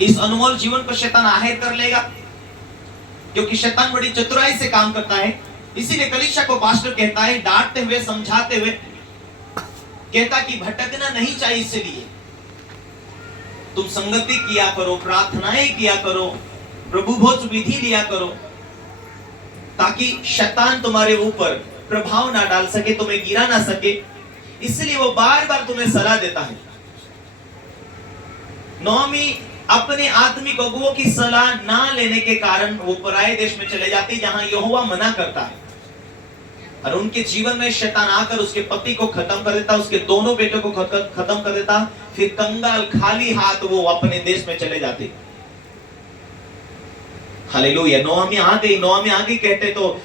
इस अनमोल जीवन को शैतान आहेर कर लेगा, क्योंकि शैतान बड़ी चतुराई से काम करता है। इसीलिए कलीसिया को पास्टर कहता है, डांटते हुए, समझाते हुए कहता कि भटकना नहीं चाहिए। इसलिए तुम संगति किया करो, प्रार्थनाएं किया करो, प्रभु भोज विधि लिया करो, ताकि शैतान तुम्हारे ऊपर प्रभाव ना डाल सके, तुम्हें गिरा ना सके। इसलिए वो बार बार तुम्हें सलाह देता है। नौमी अपने आत्मिक अगुओं की सलाह ना लेने के कारण वो पराये देश में चले जाते, जहां यहोवा मना करता है, और उनके जीवन में शैतान आकर उसके पति को खत्म कर देता, उसके दोनों बेटों को खत्म कर देता। फिर कंगाल खाली हाथ वो अपने देश में चले जाते। हालेलुया। नौमी आ गई, नौमी आ गई कहते तो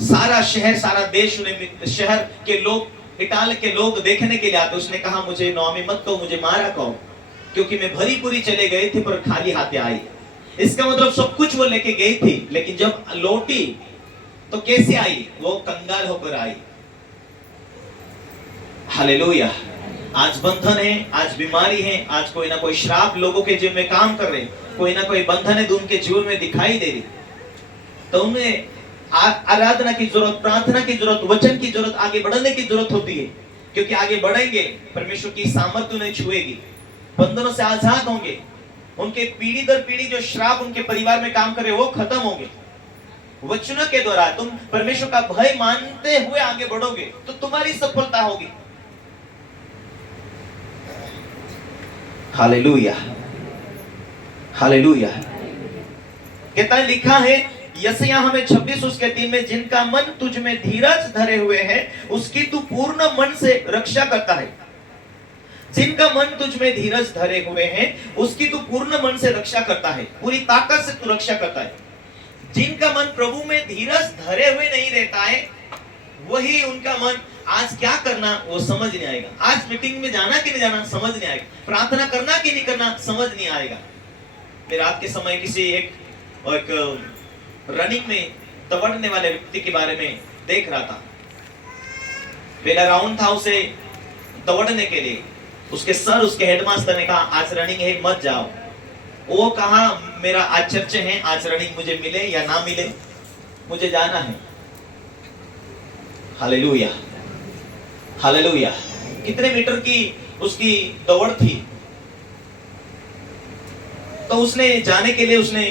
सारा शहर, सारा देश, उन्हें शहर के लोग, इटाल के लोग देखने के लिए आते। उसने कहा, मुझे नौमी मत कहो, मुझे मारा कहो, क्योंकि मैं भरी पूरी चले गए थे पर खाली हाथे आई। इसका मतलब सब कुछ वो लेके गई थी, लेकिन जब लौटी तो कैसे आई? वो कंगाल होकर आई। हालेलुया। आज बंधन है, आज बीमारी है, आज कोई ना कोई श्राप लोगों के जीवन में काम कर रहे, कोई ना कोई बंधन है जो उनके जीवन में दिखाई दे रही। तो उन्हें आराधना की जरूरत, प्रार्थना की जरूरत, वचन की जरूरत, आगे बढ़ने की जरूरत होती है, क्योंकि आगे बढ़ेंगे परमेश्वर की सामर्थ्य उन्हें छुएगी, बंधनों से आजाद होंगे, उनके पीढ़ी दर पीढ़ी जो श्राप उनके परिवार में काम करे वो खत्म होंगे। वचनों के द्वारा तुम परमेश्वर का भय मानते हुए आगे बढ़ोगे तो तुम्हारी सफलता होगी। Hallelujah, hallelujah. कहता है, लिखा है यशायाह हमें 26 उसके 3 में, जिनका मन तुझ में धीरज धरे हुए है उसकी तू पूर्ण मन से रक्षा करता है। जिनका मन तुझ में धीरज धरे हुए हैं उसकी तू पूर्ण मन से रक्षा करता है, पूरी ताकत से तू रक्षा करता है। जिनका मन प्रभु में धीरज धरे हुए नहीं रहता है, वही उनका मन आज क्या करना वो समझ नहीं आएगा, आज मीटिंग में जाना कि नहीं जाना समझ नहीं आएगा, प्रार्थना करना कि नहीं करना समझ नहीं आएगा। मैं रात के समय किसी एक रनिंग में दौड़ने वाले व्यक्ति के बारे में देख रहा था। पहला राउंड था, उसे दौड़ने के लिए उसके सर, उसके हेडमास्टर ने कहा, आज रनिंग है मत जाओ। वो कहा, मेरा आज चर्चा है, आज रनिंग मुझे मिले या ना मिले मुझे जाना है। Hallelujah, hallelujah. कितने मीटर की उसकी दौड़ थी, तो उसने जाने के लिए उसने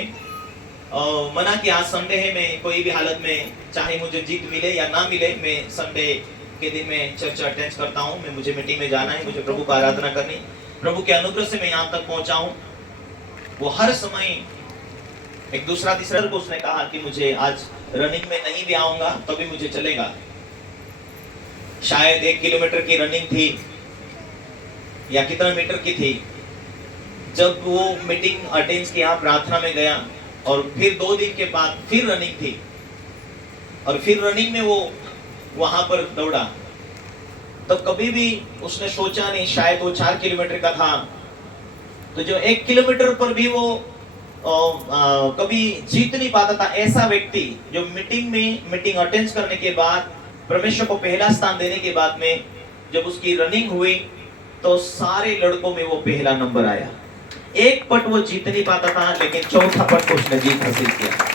मना किया, आज संडे है, मैं कोई भी हालत में चाहे मुझे जीत मिले या ना मिले, मैं संडे के दिन में चर्च अटेंड करता हूँ, मैं मुझे मीटिंग में जाना है, मुझे प्रभु का आराधना करनी, प्रभु के अनुग्रह से मैं यहाँ तक पहुंचा हूँ। वो हर समय एक दूसरा तीसरा को उसने कहा कि मुझे आज रनिंग में नहीं भी आऊंगा तो भी मुझे चलेगा। शायद 1 किलोमीटर की रनिंग थी या कितना मीटर की थी। जब वो मीटिंग अटेंड किया, प्रार्थना में गया, और फिर 2 दिन के बाद फिर रनिंग थी, और फिर रनिंग में वो वहां पर दौड़ा। तो कभी भी उसने सोचा नहीं, शायद वो 4 किलोमीटर का था, तो जो 1 किलोमीटर पर भी वो कभी जीत नहीं पाता था। ऐसा व्यक्ति जो मीटिंग अटेंड करने के बाद, परमेश्वर को पहला स्थान देने के बाद में जब उसकी रनिंग हुई तो सारे लड़कों में वो पहला नंबर आया। 1 पट वो जीत नहीं पाता था, लेकिन चौथा पट को उसने जीत हासिल किया।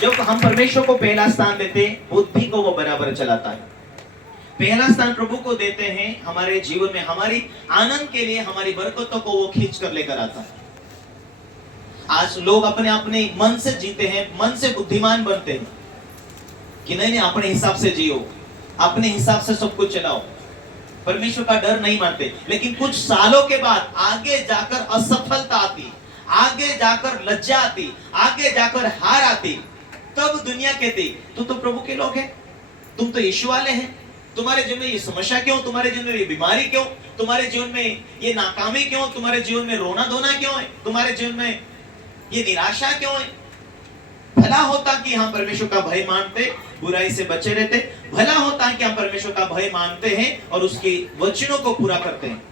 जब हम परमेश्वर को पहला स्थान देते, बुद्धि को वो बराबर चलाता है। पहला स्थान प्रभु को देते हैं हमारे जीवन में, हमारी आनंद के लिए, हमारी बरकतों को वो खींच कर लेकर आता है। आज लोग अपने अपने मन से जीते हैं, मन से बुद्धिमान बनते हैं कि नहीं अपने हिसाब से जियो, अपने हिसाब से सब कुछ चलाओ, परमेश्वर का डर नहीं मानते। लेकिन कुछ सालों के बाद आगे जाकर असफलता आती, आगे जाकर लज्जा आती, आगे जाकर हार आती, तब दुनिया कहती तू तो प्रभु के लोग हैं, तुम तो यीशु वाले हैं, तुम्हारे जीवन में ये समस्या क्यों, तुम्हारे जीवन में ये बीमारी क्यों, तुम्हारे जीवन में ये नाकामी क्यों, तुम्हारे जीवन में रोना धोना क्यों है, तुम्हारे जीवन में ये निराशा क्यों है। भला होता कि हम परमेश्वर का भय मानते, बुराई से बचे रहते। भला होता है कि हम परमेश्वर का भय मानते हैं और उसके वचनों को पूरा करते हैं।